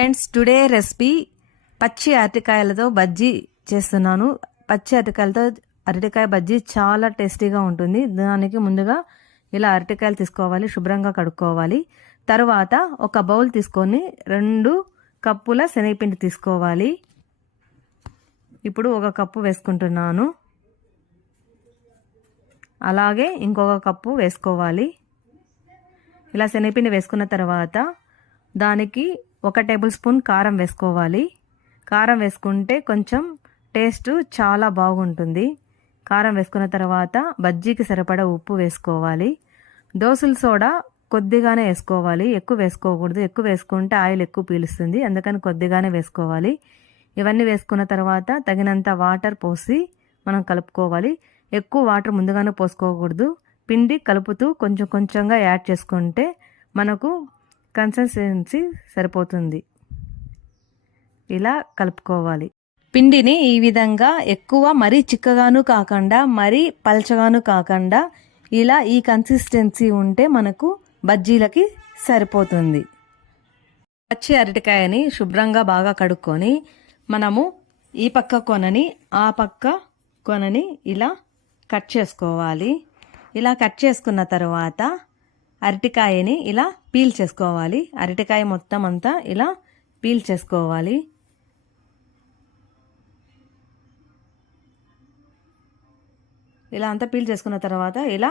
Friends, today recipe పచ్చి అరటికాయలతో బజ్జీ చేస్తున్నాను. పచ్చి అరటికాయలతో అరటికాయ బజ్జీ చాలా టేస్టీగా ఉంటుంది. దానికి ముందుగా ఇలా అరటికాయలు తీసుకోవాలి, శుభ్రంగా కడుక్కోవాలి. తర్వాత ఒక బౌల్ తీసుకొని 2 కప్పుల శనగపిండి తీసుకోవాలి. ఇప్పుడు 1 కప్పు వేసుకుంటున్నాను. అలాగే ఇంకొక కప్పు వేసుకోవాలి. ఇలా శనగపిండి వేసుకున్న తర్వాత దానికి 1 టేబుల్ స్పూన్ కారం వేసుకోవాలి. కారం వేసుకుంటే కొంచెం టేస్ట్ చాలా బాగుంటుంది. కారం వేసుకున్న తర్వాత బజ్జీకి సరిపడా ఉప్పు వేసుకోవాలి. దోసల సోడా కొద్దిగానే వేసుకోవాలి, ఎక్కువ వేసుకోకూడదు. ఎక్కువ వేసుకుంటే ఆయిల్ ఎక్కువ పీలుస్తుంది, అందుకని కొద్దిగానే వేసుకోవాలి. ఇవన్నీ వేసుకున్న తర్వాత తగినంత వాటర్ పోసి మనం కలుపుకోవాలి. ఎక్కువ వాటర్ ముందుగానే పోసుకోకూడదు. పిండి కలుపుతూ కొంచెం కొంచెంగా యాడ్ చేసుకుంటే మనకు కన్సిస్టెన్సీ సరిపోతుంది. ఇలా కలుపుకోవాలి. పిండిని ఈ విధంగా ఎక్కువ మరీ చిక్కగాను కాకుండా మరీ పల్చగాను కాకుండా ఇలా ఈ కన్సిస్టెన్సీ ఉంటే మనకు బజ్జీలకి సరిపోతుంది. పచ్చి అరటికాయని శుభ్రంగా బాగా కడుక్కొని మనము ఈ పక్క కొనని ఆ పక్క కొనని ఇలా కట్ చేసుకోవాలి. ఇలా కట్ చేసుకున్న తర్వాత అరటికాయని ఇలా పీల్ చేసుకోవాలి. అరటికాయ మొత్తం అంతా ఇలా పీల్ చేసుకోవాలి. ఇలా అంతా పీల్ చేసుకున్న తర్వాత ఇలా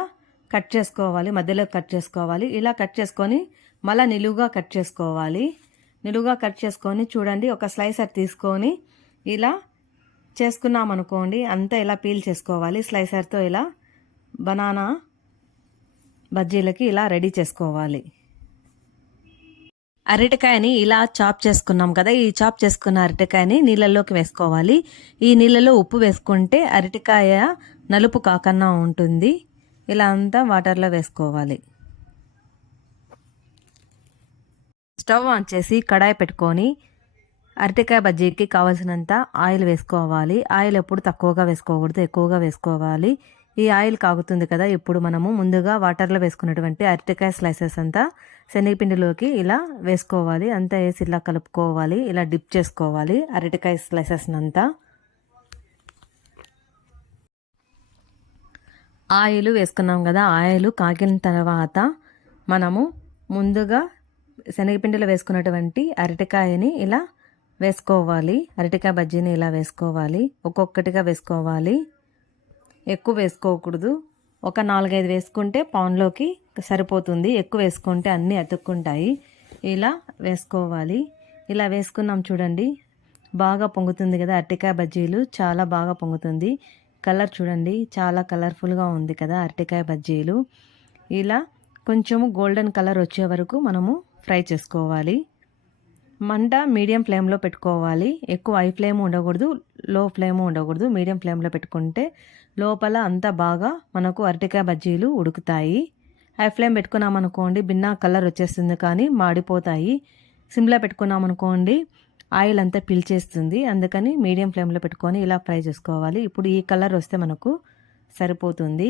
కట్ చేసుకోవాలి, మధ్యలో కట్ చేసుకోవాలి. ఇలా కట్ చేసుకొని మళ్ళీ నిలువుగా కట్ చేసుకోవాలి. నిలువుగా కట్ చేసుకొని చూడండి, ఒక స్లైసర్ తీసుకొని ఇలా చేసుకున్నాం అనుకోండి, అంతా ఇలా పీల్ చేసుకోవాలి. స్లైసర్తో ఇలా బనానా బజ్జీలకి ఇలా రెడీ చేసుకోవాలి. అరటికాయని ఇలా చాప్ చేసుకున్నాం కదా, ఈ చాప్ చేసుకున్న అరటికాయని నీళ్ళల్లోకి వేసుకోవాలి. ఈ నీళ్ళలో ఉప్పు వేసుకుంటే అరటికాయ నలుపు కాకుండా ఉంటుంది. ఇలా అంతా వాటర్లో వేసుకోవాలి. స్టవ్ ఆన్ చేసి కడాయి పెట్టుకొని అరటికాయ బజ్జీకి కావాల్సినంత ఆయిల్ వేసుకోవాలి. ఆయిల్ ఎప్పుడు తక్కువగా వేసుకోకూడదు, ఎక్కువగా వేసుకోవాలి. ఈ ఆయిల్ కాగుతుంది కదా, ఇప్పుడు మనము ముందుగా వాటర్లో వేసుకున్నటువంటి అరటికాయ స్లైసెస్ అంతా శనగపిండిలోకి ఇలా వేసుకోవాలి. అంతా వేసి ఇలా కలుపుకోవాలి. ఇలా డిప్ చేసుకోవాలి అరటికాయ స్లైసెస్ అంతా. ఆయిల్ వేసుకున్నాం కదా, ఆయిల్ కాగిన తర్వాత మనము ముందుగా శనగపిండిలో వేసుకున్నటువంటి అరటికాయని ఇలా వేసుకోవాలి. అరటికాయ బజ్జీని ఇలా వేసుకోవాలి. ఒక్కొక్కటిగా వేసుకోవాలి, ఎక్కువ వేసుకోకూడదు. ఒక 4-5 వేసుకుంటే పాన్లోకి సరిపోతుంది. ఎక్కువ వేసుకుంటే అన్నీ అతుక్కుంటాయి. ఇలా వేసుకోవాలి. ఇలా వేసుకున్నాం చూడండి, బాగా పొంగుతుంది కదా అరటికాయ బజ్జీలు, చాలా బాగా పొంగుతుంది. కలర్ చూడండి, చాలా కలర్ఫుల్గా ఉంది కదా అరటికాయ బజ్జీలు. ఇలా కొంచెము గోల్డెన్ కలర్ వచ్చే వరకు మనము ఫ్రై చేసుకోవాలి. మంట మీడియం ఫ్లేమ్లో పెట్టుకోవాలి. ఎక్కువ హై ఫ్లేమ్ ఉండకూడదు, లో ఫ్లేమ్ ఉండకూడదు. మీడియం ఫ్లేమ్లో పెట్టుకుంటే లోపల అంతా బాగా మనకు అరటికాయ బజ్జీలు ఉడుకుతాయి. హై ఫ్లేమ్ పెట్టుకున్నామనుకోండి భిన్న కలర్ వచ్చేస్తుంది, కానీ మాడిపోతాయి. సిమ్లో పెట్టుకున్నామనుకోండి ఆయిల్ అంతా పీల్చేస్తుంది. అందుకని మీడియం ఫ్లేమ్లో పెట్టుకొని ఇలా ఫ్రై చేసుకోవాలి. ఇప్పుడు ఈ కలర్ వస్తే మనకు సరిపోతుంది.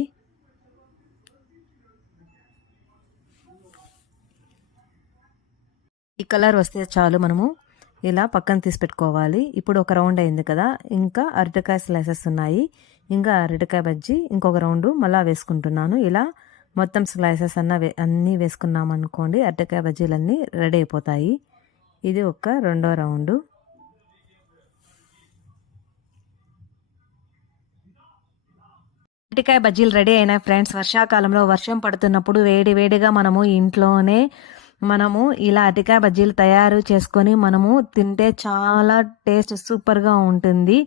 ఈ కలర్ వస్తే చాలు, మనము ఇలా పక్కన తీసి పెట్టుకోవాలి. ఇప్పుడు ఒక రౌండ్ అయింది కదా, ఇంకా అరటికాయ స్లైసెస్ ఉన్నాయి. ఇంకా అరటికాయ బజ్జీ ఇంకొక రౌండ్ మళ్ళీ వేసుకుంటున్నాను. ఇలా మొత్తం స్లైసెస్ అన్నీ వేసుకున్నాం అనుకోండి, అరటికాయ బజ్జీలన్నీ రెడీ అయిపోతాయి. ఇది ఒక 2వ రౌండు. అరటికాయ బజ్జీలు రెడీ అయినాయి ఫ్రెండ్స్. వర్షాకాలంలో వర్షం పడుతున్నప్పుడు వేడి వేడిగా మనము ఇలా అరటికాయ బజ్జీలు తయారు చేసుకొని మనము తింటే చాలా టేస్ట్ సూపర్గా ఉంటుంది.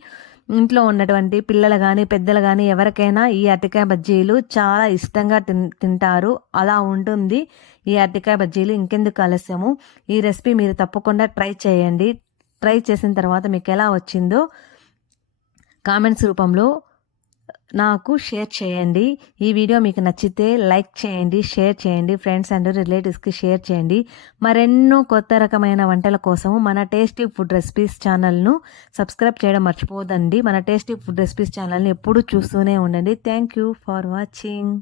ఇంట్లో ఉన్నటువంటి పిల్లలు కానీ పెద్దలు కానీ ఎవరికైనా ఈ అరటికాయ బజ్జీలు చాలా ఇష్టంగా తింటారు. అలా ఉంటుంది ఈ అరటికాయ బజ్జీలు. ఇంకెందుకు ఆలస్యము, ఈ రెసిపీ మీరు తప్పకుండా ట్రై చేయండి. ట్రై చేసిన తర్వాత మీకు ఎలా వచ్చిందో కామెంట్స్ రూపంలో నాకు షేర్ చేయండి. ఈ వీడియో మీకు నచ్చితే లైక్ చేయండి, షేర్ చేయండి, ఫ్రెండ్స్ అండ్ రిలేటివ్స్కి షేర్ చేయండి. మరెన్నో కొత్త రకమైన వంటల కోసము మన టేస్టీ ఫుడ్ రెసిపీస్ ఛానల్ను సబ్స్క్రైబ్ చేయడం మర్చిపోదండి. మన టేస్టీ ఫుడ్ రెసిపీస్ ఛానల్ని ఎప్పుడూ చూస్తూనే ఉండండి. Thank you for watching.